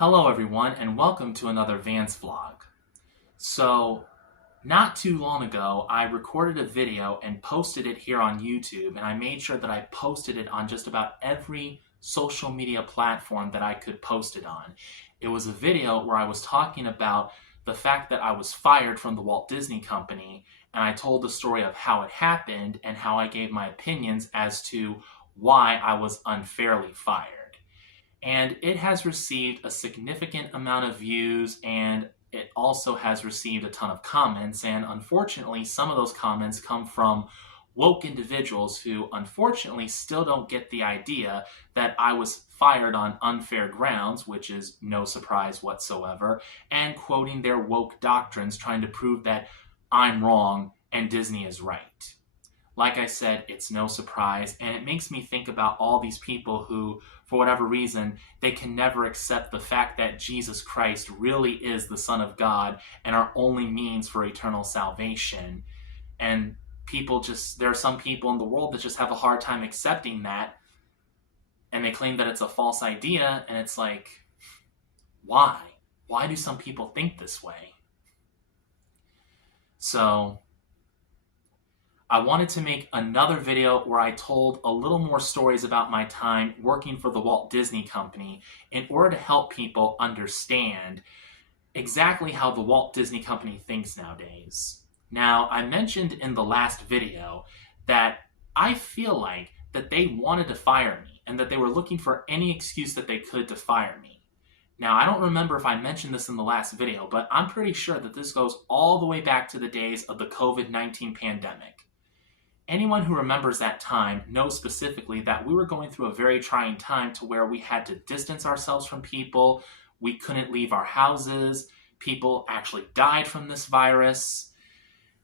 Hello everyone and welcome to another Vance vlog. So, not too long ago I recorded a video and posted it here on YouTube, and I made sure that I posted it on just about every social media platform that I could post it on. It was a video where I was talking about the fact that I was fired from the Walt Disney Company, and I told the story of how it happened and how I gave my opinions as to why I was unfairly fired. And it has received a significant amount of views, and it also has received a ton of comments. And unfortunately, some of those comments come from woke individuals who unfortunately still don't get the idea that I was fired on unfair grounds, which is no surprise whatsoever, and quoting their woke doctrines trying to prove that I'm wrong and Disney is right. Like I said, it's no surprise, and it makes me think about all these people who, for whatever reason, they can never accept the fact that Jesus Christ really is the Son of God and our only means for eternal salvation. And there are some people in the world that just have a hard time accepting that, and they claim that it's a false idea, and it's like, why? Why do some people think this way? So I wanted to make another video where I told a little more stories about my time working for the Walt Disney Company in order to help people understand exactly how the Walt Disney Company thinks nowadays. Now, I mentioned in the last video that I feel like that they wanted to fire me and that they were looking for any excuse that they could to fire me. Now, I don't remember if I mentioned this in the last video, but I'm pretty sure that this goes all the way back to the days of the COVID-19 pandemic. Anyone who remembers that time knows specifically that we were going through a very trying time to where we had to distance ourselves from people, we couldn't leave our houses, people actually died from this virus,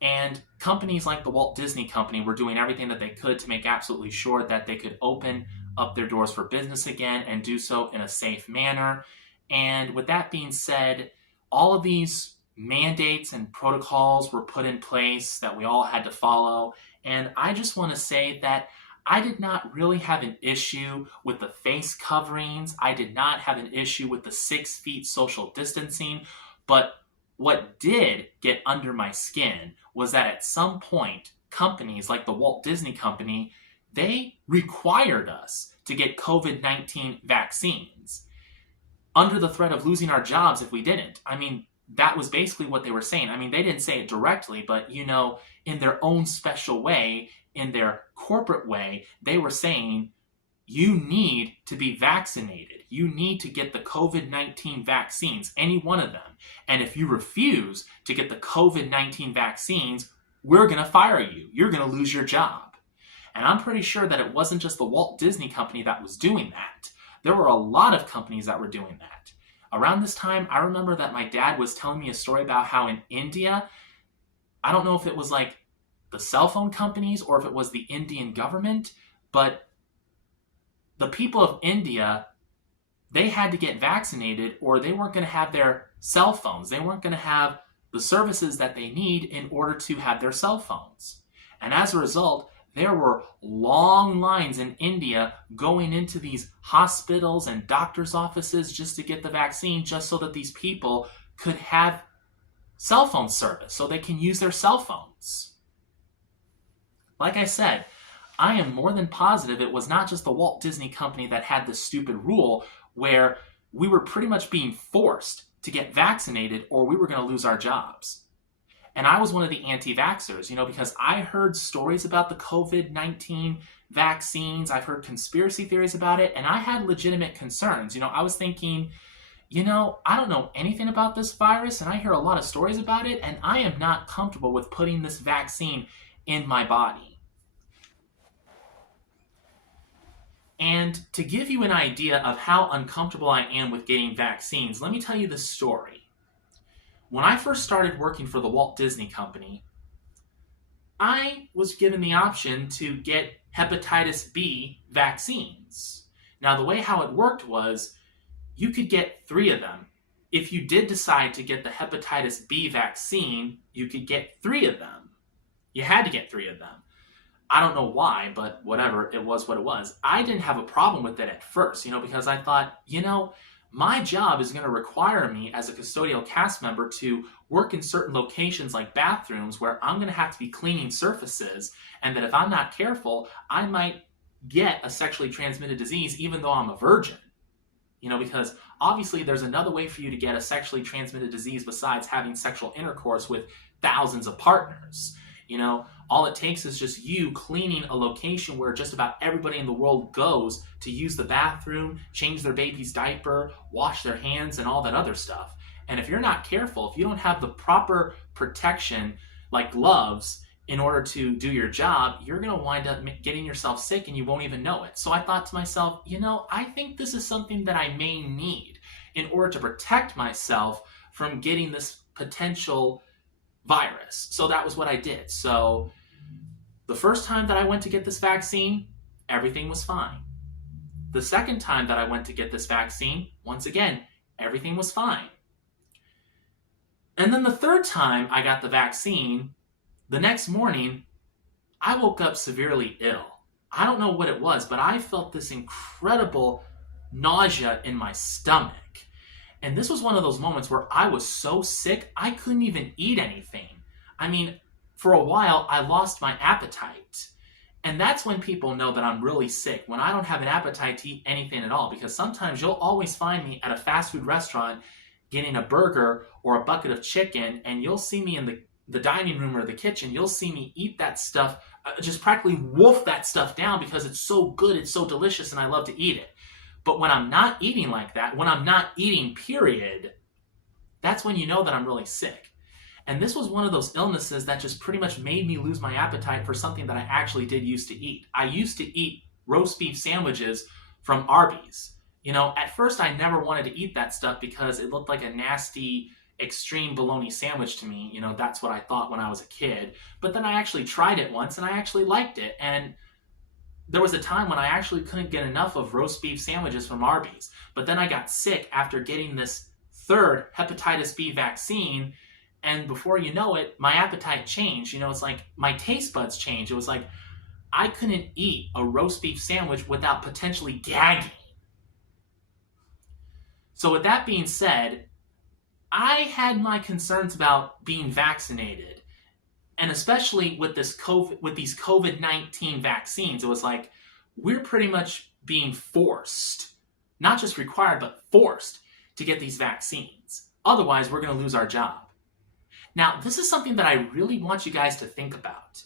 and companies like the Walt Disney Company were doing everything that they could to make absolutely sure that they could open up their doors for business again and do so in a safe manner. And with that being said, all of these mandates and protocols were put in place that we all had to follow. And I just want to say that I did not really have an issue with the face coverings. I did not have an issue with the 6 feet social distancing. But what did get under my skin was that at some point, companies like the Walt Disney Company, they required us to get COVID-19 vaccines under the threat of losing our jobs if we didn't. I mean, that was basically what they were saying. I mean, they didn't say it directly, but, in their own special way, in their corporate way, they were saying, you need to be vaccinated. You need to get the COVID-19 vaccines, any one of them. And if you refuse to get the COVID-19 vaccines, we're going to fire you. You're going to lose your job. And I'm pretty sure that it wasn't just the Walt Disney Company that was doing that. There were a lot of companies that were doing that. Around this time, I remember that my dad was telling me a story about how in India, I don't know if it was like the cell phone companies or if it was the Indian government, but the people of India, they had to get vaccinated or they weren't going to have their cell phones. They weren't going to have the services that they need in order to have their cell phones. And as a result, there were long lines in India going into these hospitals and doctors' offices just to get the vaccine, just so that these people could have cell phone service, so they can use their cell phones. Like I said, I am more than positive it was not just the Walt Disney Company that had this stupid rule where we were pretty much being forced to get vaccinated or we were going to lose our jobs. And I was one of the anti-vaxxers, because I heard stories about the COVID-19 vaccines. I've heard conspiracy theories about it, and I had legitimate concerns. I was thinking, I don't know anything about this virus, and I hear a lot of stories about it, and I am not comfortable with putting this vaccine in my body. And to give you an idea of how uncomfortable I am with getting vaccines, let me tell you this story. When I first started working for the Walt Disney Company, I was given the option to get hepatitis B vaccines. Now, the way how it worked was you could get 3 of them. If you did decide to get the hepatitis B vaccine, you could get 3 of them. You had to get 3 of them. I don't know why, but whatever, it was what it was. I didn't have a problem with it at first, because I thought, My job is going to require me as a custodial cast member to work in certain locations like bathrooms where I'm going to have to be cleaning surfaces, and that if I'm not careful, I might get a sexually transmitted disease even though I'm a virgin. Because obviously there's another way for you to get a sexually transmitted disease besides having sexual intercourse with thousands of partners. All it takes is just you cleaning a location where just about everybody in the world goes to use the bathroom, change their baby's diaper, wash their hands, and all that other stuff. And if you're not careful, if you don't have the proper protection, like gloves, in order to do your job, you're going to wind up getting yourself sick and you won't even know it. So I thought to myself, I think this is something that I may need in order to protect myself from getting this potential virus. So that was what I did. So the first time that I went to get this vaccine, everything was fine. The second time that I went to get this vaccine, once again, everything was fine. And then the third time I got the vaccine, the next morning, I woke up severely ill. I don't know what it was, but I felt this incredible nausea in my stomach. And this was one of those moments where I was so sick, I couldn't even eat anything. I mean, for a while, I lost my appetite. And that's when people know that I'm really sick, when I don't have an appetite to eat anything at all. Because sometimes you'll always find me at a fast food restaurant getting a burger or a bucket of chicken, and you'll see me in the dining room or the kitchen, you'll see me eat that stuff, just practically wolf that stuff down because it's so good, it's so delicious, and I love to eat it. But when I'm not eating like that, when I'm not eating, period, that's when you know that I'm really sick. And this was one of those illnesses that just pretty much made me lose my appetite for something that I actually did used to eat. I used to eat roast beef sandwiches from Arby's. At first I never wanted to eat that stuff because it looked like a nasty, extreme bologna sandwich to me. That's what I thought when I was a kid. But then I actually tried it once and I actually liked it. And there was a time when I actually couldn't get enough of roast beef sandwiches from Arby's. But then I got sick after getting this third hepatitis B vaccine. And before you know it, my appetite changed. It's like my taste buds changed. It was like I couldn't eat a roast beef sandwich without potentially gagging. So with that being said, I had my concerns about being vaccinated, and especially with these COVID-19 vaccines. It was like we're pretty much being forced, not just required, but forced to get these vaccines. Otherwise, we're going to lose our job. Now, this is something that I really want you guys to think about.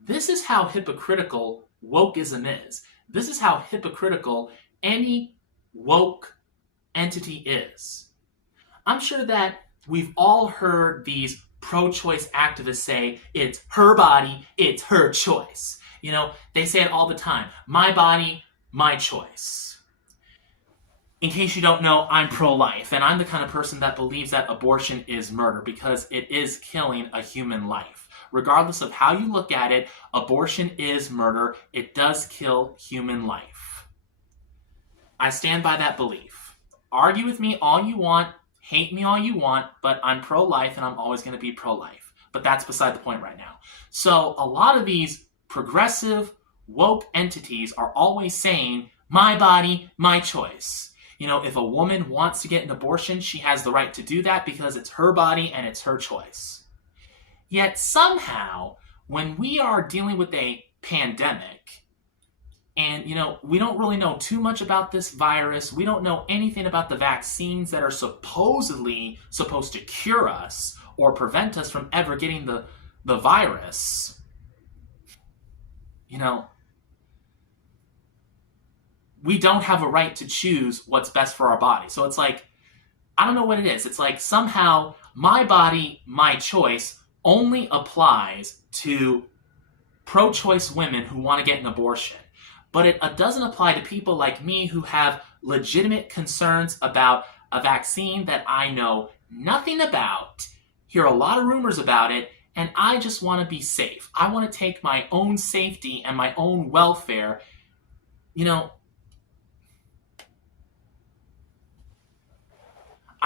This is how hypocritical wokeism is. This is how hypocritical any woke entity is. I'm sure that we've all heard these pro-choice activists say, it's her body, it's her choice. They say it all the time. My body, my choice. In case you don't know, I'm pro-life, and I'm the kind of person that believes that abortion is murder because it is killing a human life. Regardless of how you look at it, abortion is murder. It does kill human life. I stand by that belief. Argue with me all you want, hate me all you want, but I'm pro-life and I'm always going to be pro-life. But that's beside the point right now. So a lot of these progressive, woke entities are always saying, my body, my choice. If a woman wants to get an abortion, she has the right to do that because it's her body and it's her choice. Yet somehow, when we are dealing with a pandemic, and, we don't really know too much about this virus. We don't know anything about the vaccines that are supposedly supposed to cure us or prevent us from ever getting the virus. We don't have a right to choose what's best for our body. So it's like, I don't know what it is. It's like somehow my body, my choice only applies to pro-choice women who want to get an abortion. But it doesn't apply to people like me who have legitimate concerns about a vaccine that I know nothing about, hear a lot of rumors about it, and I just want to be safe. I want to take my own safety and my own welfare.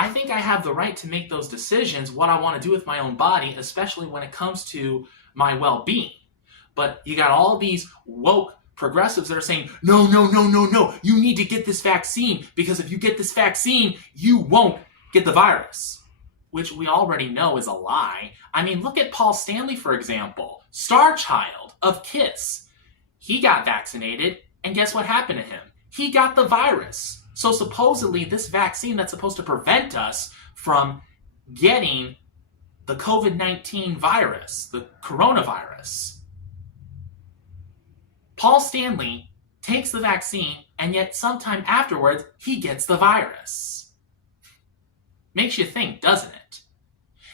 I think I have the right to make those decisions, what I want to do with my own body, especially when it comes to my well-being. But you got all these woke progressives that are saying, no, no, no, no, no, you need to get this vaccine because if you get this vaccine, you won't get the virus, which we already know is a lie. I mean, look at Paul Stanley, for example, star child of Kiss. He got vaccinated, and guess what happened to him? He got the virus. So supposedly this vaccine that's supposed to prevent us from getting the COVID-19 virus, the coronavirus. Paul Stanley takes the vaccine, and yet sometime afterwards, he gets the virus. Makes you think, doesn't it?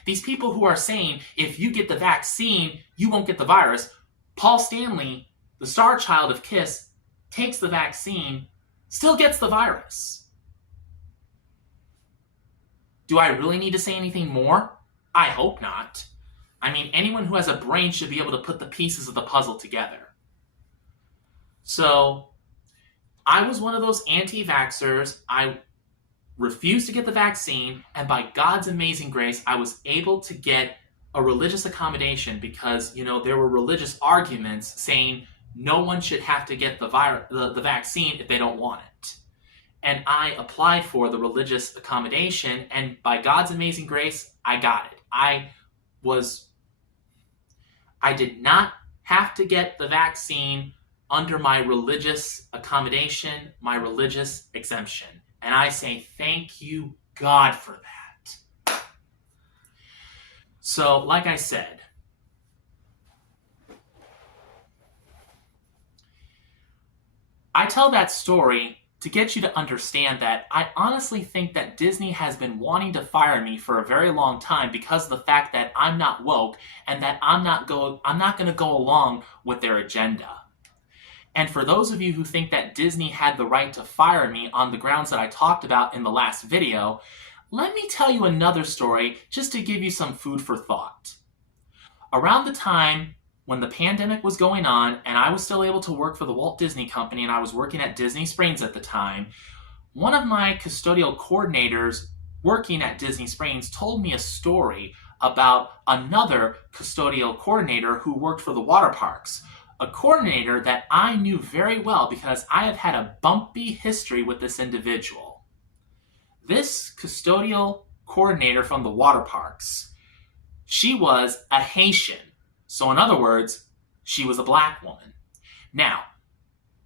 These people who are saying, if you get the vaccine, you won't get the virus. Paul Stanley, the star child of Kiss, takes the vaccine, still gets the virus. Do I really need to say anything more? I hope not. I mean, anyone who has a brain should be able to put the pieces of the puzzle together. So, I was one of those anti-vaxxers. I refused to get the vaccine, and by God's amazing grace, I was able to get a religious accommodation because, there were religious arguments saying no one should have to get the vaccine if they don't want it. And I applied for the religious accommodation, and by God's amazing grace, I got it. I did not have to get the vaccine under my religious accommodation, my religious exemption. And I say thank you, God, for that. So, like I said, I tell that story to get you to understand that I honestly think that Disney has been wanting to fire me for a very long time because of the fact that I'm not woke and that I'm not going to go along with their agenda. And for those of you who think that Disney had the right to fire me on the grounds that I talked about in the last video, let me tell you another story just to give you some food for thought. Around the time when the pandemic was going on and I was still able to work for the Walt Disney Company and I was working at Disney Springs at the time, one of my custodial coordinators working at Disney Springs told me a story about another custodial coordinator who worked for the water parks. A coordinator that I knew very well because I have had a bumpy history with this individual. This custodial coordinator from the water parks, she was a Haitian. So in other words, she was a black woman. Now,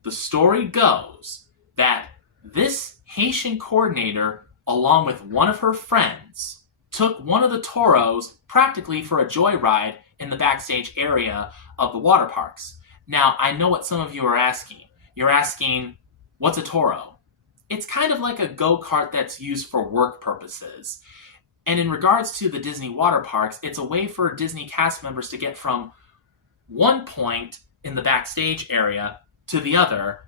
the story goes that this Haitian coordinator, along with one of her friends, took one of the toros practically for a joyride in the backstage area of the water parks. Now, I know what some of you are asking. You're asking, what's a toro? It's kind of like a go-kart that's used for work purposes. And in regards to the Disney water parks, it's a way for Disney cast members to get from one point in the backstage area to the other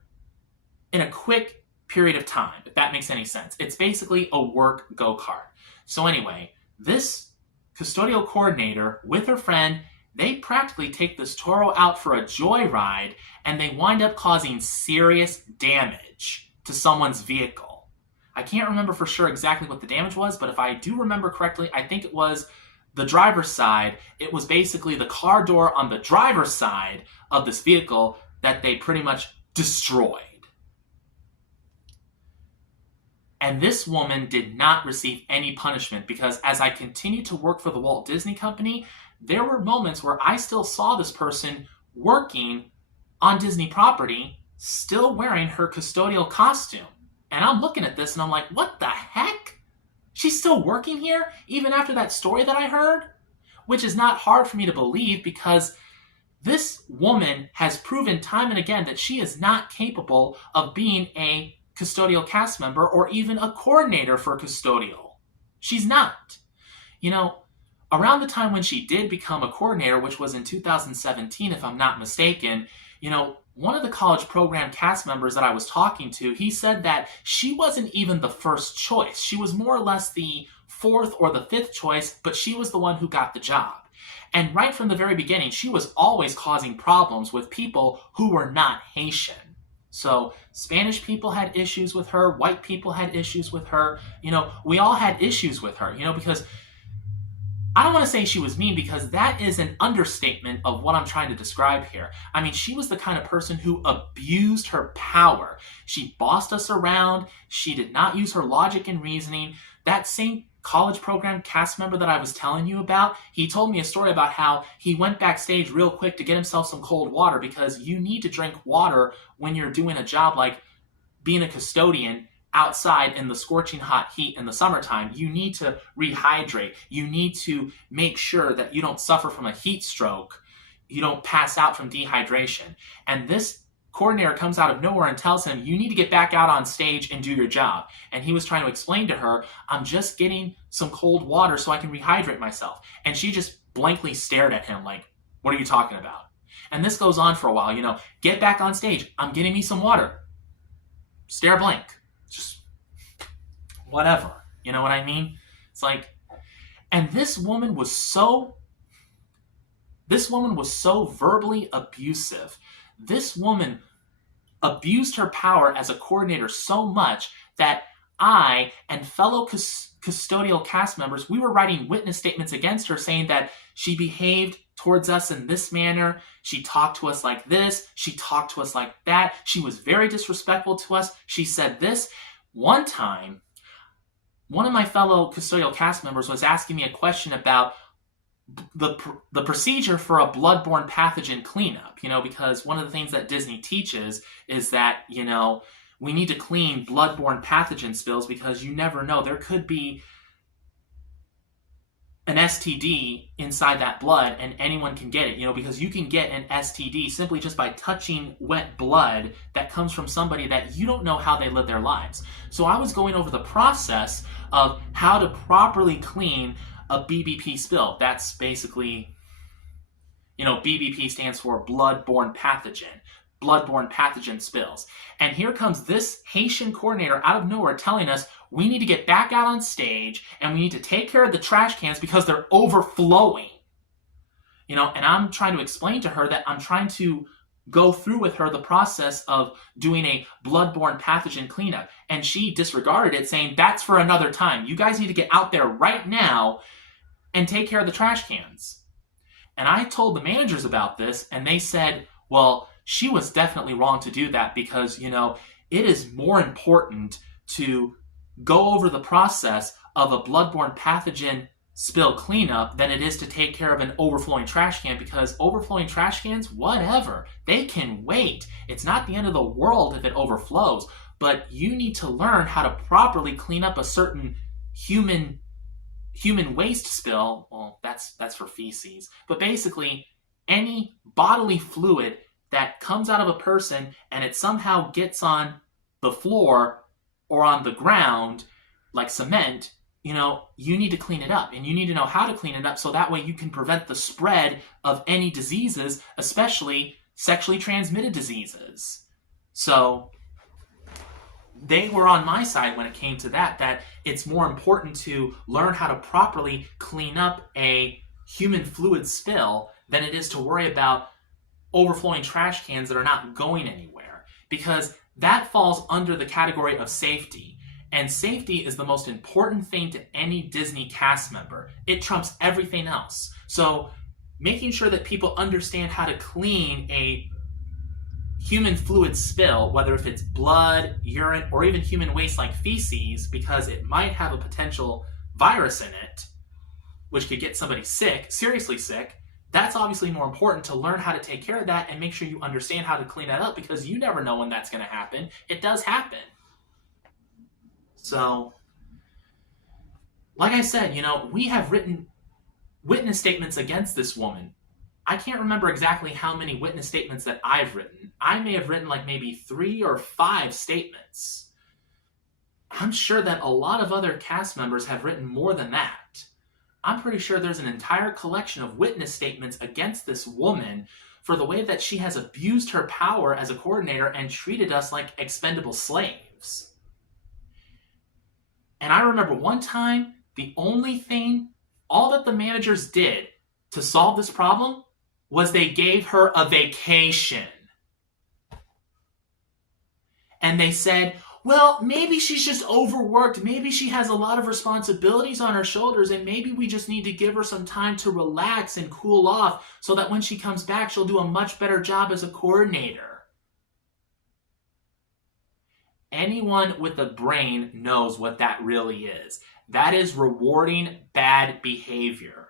in a quick period of time, if that makes any sense. It's basically a work go-kart. So anyway, this custodial coordinator with her friend, they practically take this toro out for a joyride and they wind up causing serious damage to someone's vehicle. I can't remember for sure exactly what the damage was, but if I do remember correctly, I think it was the driver's side. It was basically the car door on the driver's side of this vehicle that they pretty much destroyed. And this woman did not receive any punishment because as I continued to work for the Walt Disney Company, there were moments where I still saw this person working on Disney property, still wearing her custodial costume. And I'm looking at this and I'm like, what the heck? She's still working here even after that story that I heard? Which is not hard for me to believe because this woman has proven time and again that she is not capable of being a custodial cast member or even a coordinator for custodial. She's not. Around the time when she did become a coordinator, which was in 2017, if I'm not mistaken, one of the college program cast members that I was talking to, he said that she wasn't even the first choice. She was more or less the fourth or the fifth choice, but she was the one who got the job. And right from the very beginning, she was always causing problems with people who were not Haitian. So Spanish people had issues with her, white people had issues with her, we all had issues with her, because I don't want to say she was mean because that is an understatement of what I'm trying to describe here. I mean, she was the kind of person who abused her power. She bossed us around. She did not use her logic and reasoning. That same college program cast member that I was telling you about, he told me a story about how he went backstage real quick to get himself some cold water because you need to drink water when you're doing a job like being a custodian outside in the scorching hot heat in the summertime. You need to rehydrate. You need to make sure that you don't suffer from a heat stroke. You don't pass out from dehydration. And this coordinator comes out of nowhere and tells him, you need to get back out on stage and do your job. And he was trying to explain to her, I'm just getting some cold water so I can rehydrate myself. And she just blankly stared at him like, what are you talking about? And this goes on for a while, get back on stage. I'm getting me some water. Stare blank. Just whatever. You know what I mean? It's like, and this woman was so verbally abusive. This woman abused her power as a coordinator so much that I and fellow custodial cast members, we were writing witness statements against her saying that she behaved towards us in this manner. She talked to us like this. She talked to us like that. She was very disrespectful to us. She said this. One time, one of my fellow custodial cast members was asking me a question about the procedure for a bloodborne pathogen cleanup, because one of the things that Disney teaches is that, we need to clean bloodborne pathogen spills because you never know. There could be an STD inside that blood and anyone can get it, because you can get an STD simply just by touching wet blood that comes from somebody that you don't know how they live their lives. So I was going over the process of how to properly clean a BBP spill. That's basically, BBP stands for bloodborne pathogen spills. And here comes this Haitian coordinator out of nowhere telling us we need to get back out on stage and we need to take care of the trash cans because they're overflowing. And I'm trying to explain to her that I'm trying to go through with her the process of doing a bloodborne pathogen cleanup. And she disregarded it, saying, that's for another time. You guys need to get out there right now and take care of the trash cans. And I told the managers about this, and they said, well, she was definitely wrong to do that because, it is more important to go over the process of a bloodborne pathogen spill cleanup than it is to take care of an overflowing trash can, because overflowing trash cans, whatever, they can wait. It's not the end of the world if it overflows, but you need to learn how to properly clean up a certain human waste spill. Well, that's for feces, but basically any bodily fluid that comes out of a person and it somehow gets on the floor or on the ground like cement, you need to clean it up, and you need to know how to clean it up so that way you can prevent the spread of any diseases, especially sexually transmitted diseases. So they were on my side when it came to that it's more important to learn how to properly clean up a human fluid spill than it is to worry about overflowing trash cans that are not going anywhere, because that falls under the category of safety. And safety is the most important thing to any Disney cast member. It trumps everything else. So making sure that people understand how to clean a human fluid spill, whether if it's blood, urine, or even human waste like feces, because it might have a potential virus in it, which could get somebody sick, seriously sick, that's obviously more important to learn how to take care of that and make sure you understand how to clean that up, because you never know when that's going to happen. It does happen. So, like I said, we have written witness statements against this woman. I can't remember exactly how many witness statements that I've written. I may have written like maybe 3 or 5 statements. I'm sure that a lot of other cast members have written more than that. I'm pretty sure there's an entire collection of witness statements against this woman for the way that she has abused her power as a coordinator and treated us like expendable slaves. And I remember one time, all that the managers did to solve this problem was they gave her a vacation. And they said, Well, maybe she's just overworked. Maybe she has a lot of responsibilities on her shoulders, and maybe we just need to give her some time to relax and cool off so that when she comes back, she'll do a much better job as a coordinator. Anyone with a brain knows what that really is. That is rewarding bad behavior.